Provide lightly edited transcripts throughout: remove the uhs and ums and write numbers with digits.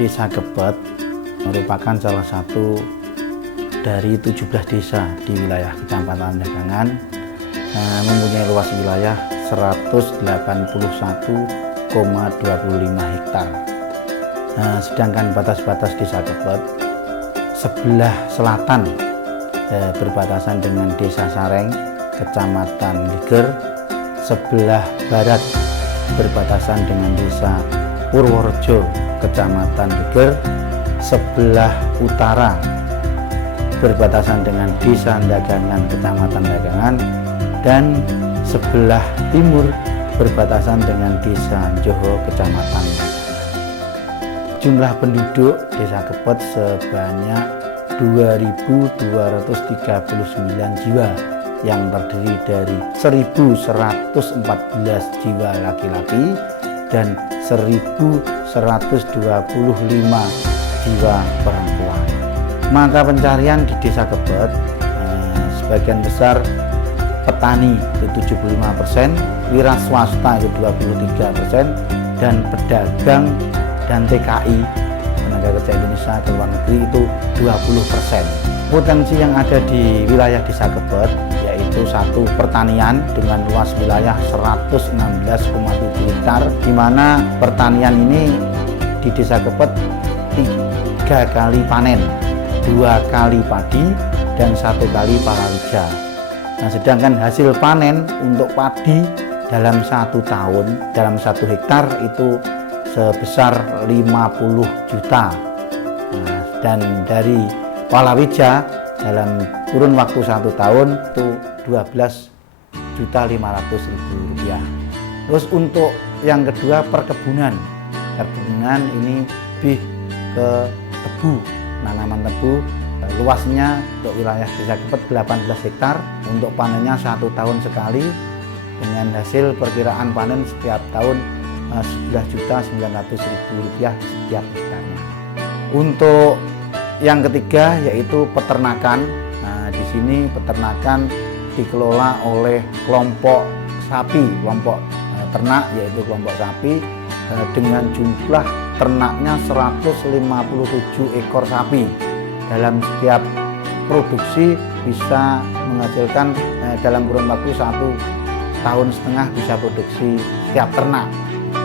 Desa Gebet merupakan salah satu dari 17 desa di wilayah Kecamatan Dagangan, mempunyai luas wilayah 181,25 hektar. Sedangkan batas-batas Desa Gebet sebelah selatan berbatasan dengan Desa Sareng, Kecamatan Liger, sebelah barat berbatasan dengan Desa Purworejo, Kecamatan Liger, sebelah utara berbatasan dengan Desa Dagangan, Kecamatan Dagangan, dan sebelah timur berbatasan dengan Desa Joho, Kecamatan Dagangan. Jumlah penduduk Desa Gebet sebanyak 2.239 jiwa yang terdiri dari 1.114 jiwa laki-laki dan 1.125 jiwa perempuan. Mata pencarian di Desa Gebet sebagian besar petani itu 75%, wira swasta itu 23%, dan pedagang dan TKI tenaga kerja Indonesia ke luar negeri itu 20%. Potensi yang ada di wilayah Desa Gebet yaitu satu, pertanian dengan luas wilayah 116,7 hektar, di mana pertanian ini di Desa Gebet 3 kali panen, 2 kali padi dan 1 kali palawija. Nah, sedangkan hasil panen untuk padi dalam 1 tahun, dalam 1 hektar itu sebesar 50 juta. Nah, dan dari palawija dalam kurun waktu 1 tahun itu 12.500.000 rupiah. Terus untuk yang kedua, perkebunan. Perkebunan ini lebih ke tebu, tanaman tebu. Luasnya untuk wilayah Desa Gebet 18 hektar, untuk panennya 1 tahun sekali, dengan hasil perkiraan panen setiap tahun 11.900.000 rupiah setiap hektarnya. Untuk yang ketiga yaitu peternakan. Nah, di sini peternakan dikelola oleh kelompok sapi, kelompok ternak yaitu kelompok sapi, dengan jumlah ternaknya 157 ekor sapi. Dalam setiap produksi bisa menghasilkan dalam kurun waktu 1,5 tahun bisa produksi setiap ternak.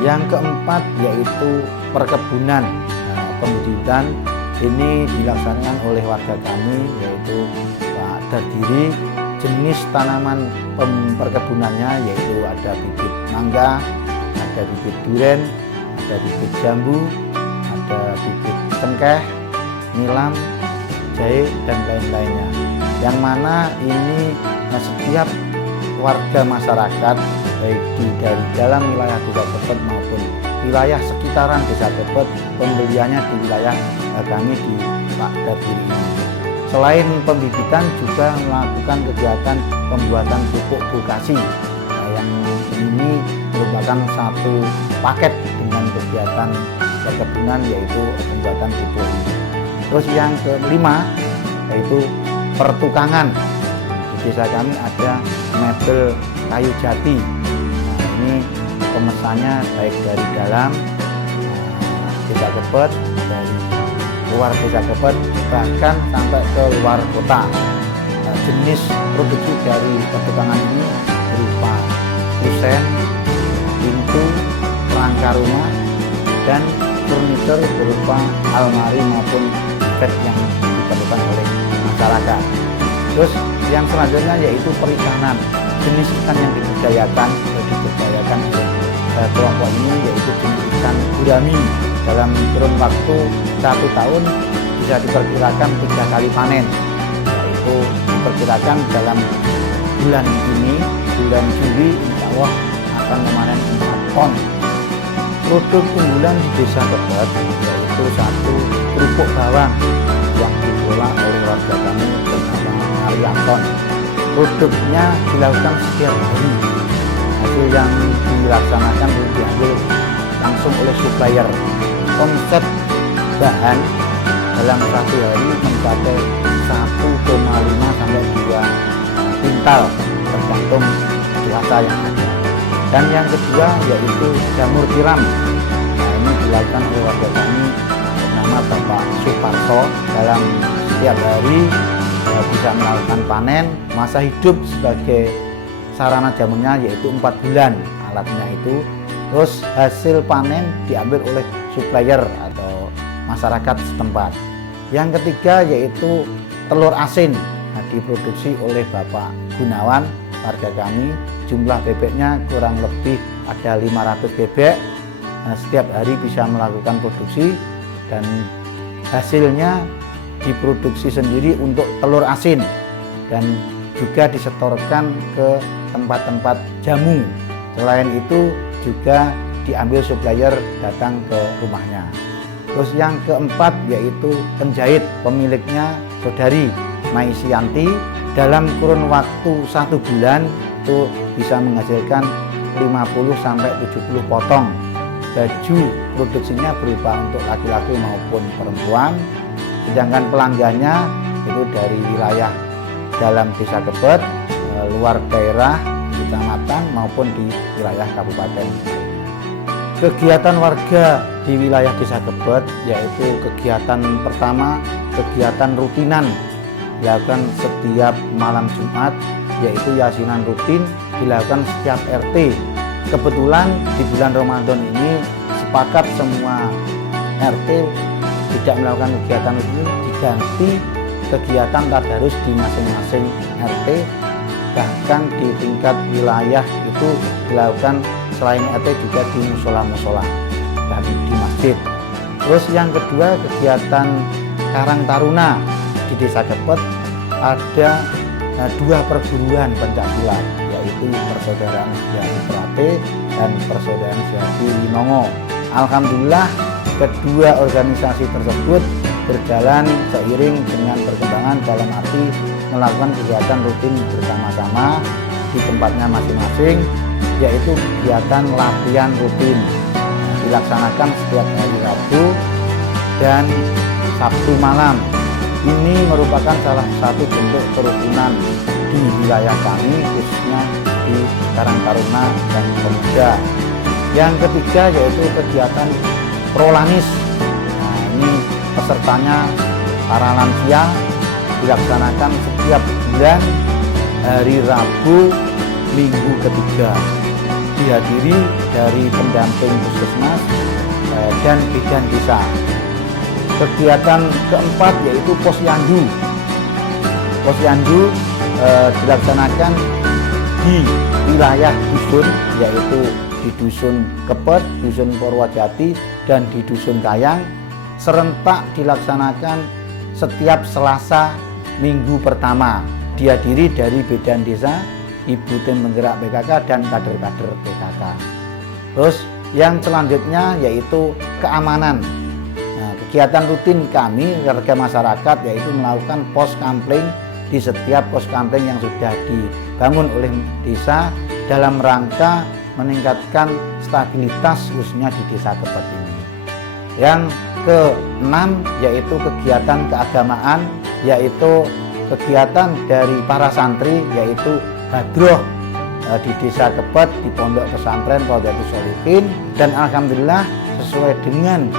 Yang keempat yaitu perkebunan. Pembibitan ini dilaksanakan oleh warga kami yaitu Pak Dardiri. Jenis tanaman perkebunannya yaitu ada bibit mangga, ada bibit duren, ada bibit jambu, ada bibit cengkeh, nilam, jahe, dan lain-lainnya. Yang mana ini setiap warga masyarakat baik dari dalam wilayah Desa Gebet maupun wilayah sekitaran Desa Gebet, pembeliannya di wilayah kami di Pak Dardiri ini. Selain pembibitan juga melakukan kegiatan pembuatan pupuk bokasi. Yang ini merupakan satu paket dengan kegiatan perkebunan yaitu pembuatan pupuk ini. Terus yang kelima yaitu pertukangan. Di desa kami ada mebel kayu jati. Nah, ini pemesannya baik dari dalam Desa Gebet, dari luar Desa Gebet, bahkan sampai ke luar kota. Jenis produksi dari pertukangan ini berupa kusen, pintu, perangka rumah, dan furnitur berupa almari maupun bed yang diperlukan oleh masyarakat. Terus yang selanjutnya yaitu perikanan. Jenis ikan yang diberdayakan oleh kelompok ini yaitu jenis ikan gurami. Dalam kurun waktu 1 tahun bisa diperkirakan 3 kali panen, yaitu diperkirakan dalam bulan ini, bulan Juli, insya Allah akan memanen 4 ton. Produk unggulan di Desa Gebet yaitu 1 kerupuk bawang yang dikelola oleh warga kami bernama Arianton. Produknya dilakukan setiap hari. Hasil yang dilaksanakan diambil langsung oleh supplier. Omset bahan dalam 1 hari mencapai 1,5 sampai 2 kuintal tergantung cuaca yang ada. Dan yang kedua yaitu jamur tiram. Nah, ini dilakukan oleh warga kami bernama Bapak Suparso. Dalam setiap hari bisa melakukan panen. Masa hidup sebagai sarana jamunya yaitu 4 bulan alatnya itu. Terus hasil panen diambil oleh supplier atau masyarakat setempat. Yang ketiga yaitu telur asin, diproduksi oleh Bapak Gunawan, warga kami. Jumlah bebeknya kurang lebih ada 500 bebek. Setiap hari bisa melakukan produksi dan hasilnya diproduksi sendiri untuk telur asin dan juga disetorkan ke tempat-tempat jamu. Selain itu juga diambil supplier datang ke rumahnya. Terus yang keempat yaitu penjahit, pemiliknya saudari Maisianti. Dalam kurun waktu 1 bulan itu bisa menghasilkan 50-70 potong baju. Produksinya berupa untuk laki-laki maupun perempuan. Sedangkan pelanggannya itu dari wilayah dalam Desa Kebet, luar daerah, kecamatan maupun di wilayah kabupaten. Kegiatan warga di wilayah Desa Kebet yaitu kegiatan pertama, kegiatan rutinan dilakukan setiap malam Jumat, yaitu yasinan rutin dilakukan setiap RT. Kebetulan di bulan Ramadan ini sepakat semua RT tidak melakukan kegiatan ini, diganti kegiatan tadarus di masing-masing RT. Bahkan di tingkat wilayah itu dilakukan selain RT juga di musola-musola dan di masjid. Terus yang kedua kegiatan Karang Taruna di Desa Kebet, ada 2 perguruan pencaksilat, yaitu Persaudaraan Sejati Prate dan Persaudaraan Sejati Winongo. Alhamdulillah kedua organisasi tersebut berjalan seiring dengan perkembangan dalam arti melakukan kegiatan rutin bersama-sama di tempatnya masing-masing, yaitu kegiatan latihan rutin dilaksanakan setiap hari Rabu dan Sabtu malam. Ini merupakan salah satu bentuk kerukunan di wilayah kami, khususnya di Karang Taruna dan Pemuda. Yang ketiga yaitu kegiatan Prolanis. Nah, ini pesertanya para lansia, dilaksanakan setiap bulan hari Rabu minggu ketiga. Dihadiri dari pendamping puskesmas dan bidan desa. Kegiatan keempat yaitu Posyandu. Posyandu dilaksanakan di wilayah dusun, yaitu di Dusun Kebet, Dusun Purwojati, dan di Dusun Kayang. Serentak dilaksanakan setiap Selasa minggu pertama. Dihadiri dari bidan desa, ibu tim penggerak PKK, dan kader-kader PKK. Terus yang selanjutnya yaitu keamanan. Kegiatan rutin kami warga masyarakat yaitu melakukan pos kampling di setiap pos kampling yang sudah dibangun oleh desa dalam rangka meningkatkan stabilitas khususnya di Desa Kebet ini. Yang ke-6 yaitu kegiatan keagamaan, yaitu kegiatan dari para santri yaitu hadroh di Desa Kebet di Pondok Pesantren Rodatus Sholihin. Dan alhamdulillah sesuai dengan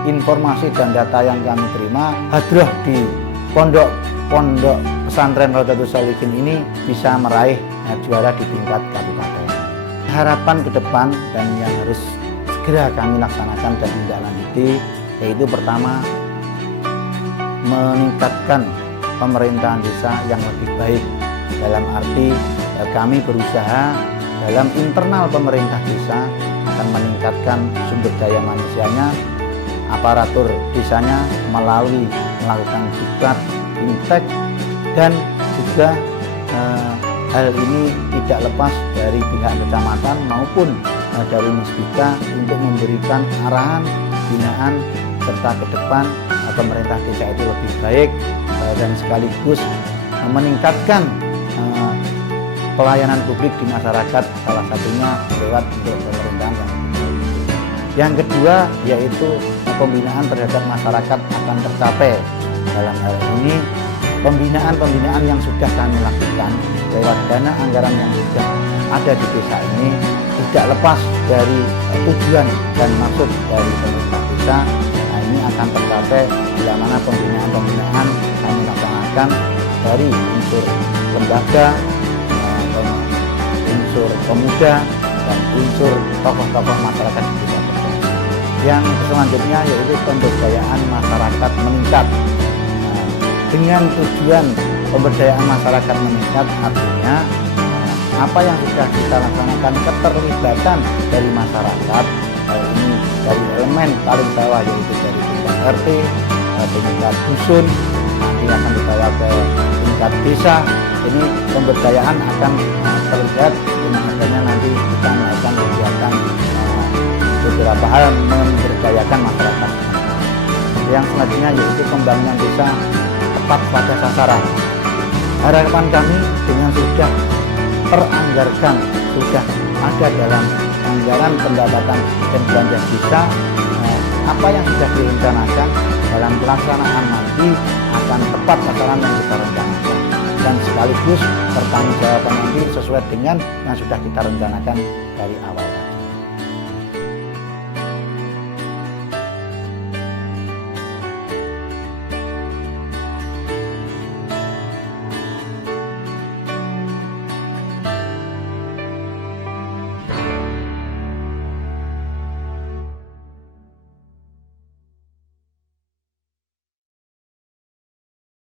informasi dan data yang kami terima, hadroh di Pondok Pesantren Rodatus Sholihin ini bisa meraih juara di tingkat kabupaten. Harapan ke depan dan yang harus segera kami laksanakan dan ditindaklanjuti yaitu pertama, meningkatkan pemerintahan desa yang lebih baik. Dalam arti kami berusaha dalam internal pemerintah desa akan meningkatkan sumber daya manusianya, aparatur desanya melalui melakukan diklat, intek, dan juga hal ini tidak lepas dari pihak kecamatan maupun dari Musbika untuk memberikan arahan, binaan, serta ke depan pemerintah desa itu lebih baik dan sekaligus meningkatkan pelayanan publik di masyarakat, salah satunya lewat untuk pemerintahan yang kedua yaitu pembinaan terhadap masyarakat akan tercapai. Dalam hal ini pembinaan yang sudah kami lakukan lewat dana anggaran yang sudah ada di desa ini tidak lepas dari tujuan dan maksud dari pemerintah desa, ini akan tercapai bila mana pembinaan kami laksanakan dari unsur lembaga, unsur pemuda, dan unsur tokoh-tokoh masyarakat di desa tersebut. Yang selanjutnya yaitu pemberdayaan masyarakat meningkat. Dengan tujuan pemberdayaan masyarakat meningkat artinya apa yang sudah kita laksanakan, keterlibatan dari masyarakat, ini dari elemen paling bawah yaitu dari tingkat RT, tingkat dusun, nanti akan dibawa ke tingkat desa. Ini pemberdayaan akan terlihat dengan adanya nanti kita melakukan kegiatan beberapa hal memberdayakan masyarakat. Yang selanjutnya yaitu pembangunan desa tepat pada sasaran. Harapan kami dengan sudah teranggarkan, sudah ada dalam anggaran pendapatan dan belanja desa, apa yang sudah direncanakan dalam pelaksanaan nanti akan tepat sasaran yang kita rencanakan, dan sekaligus pertanggungjawaban nanti sesuai dengan yang sudah kita rencanakan dari awal.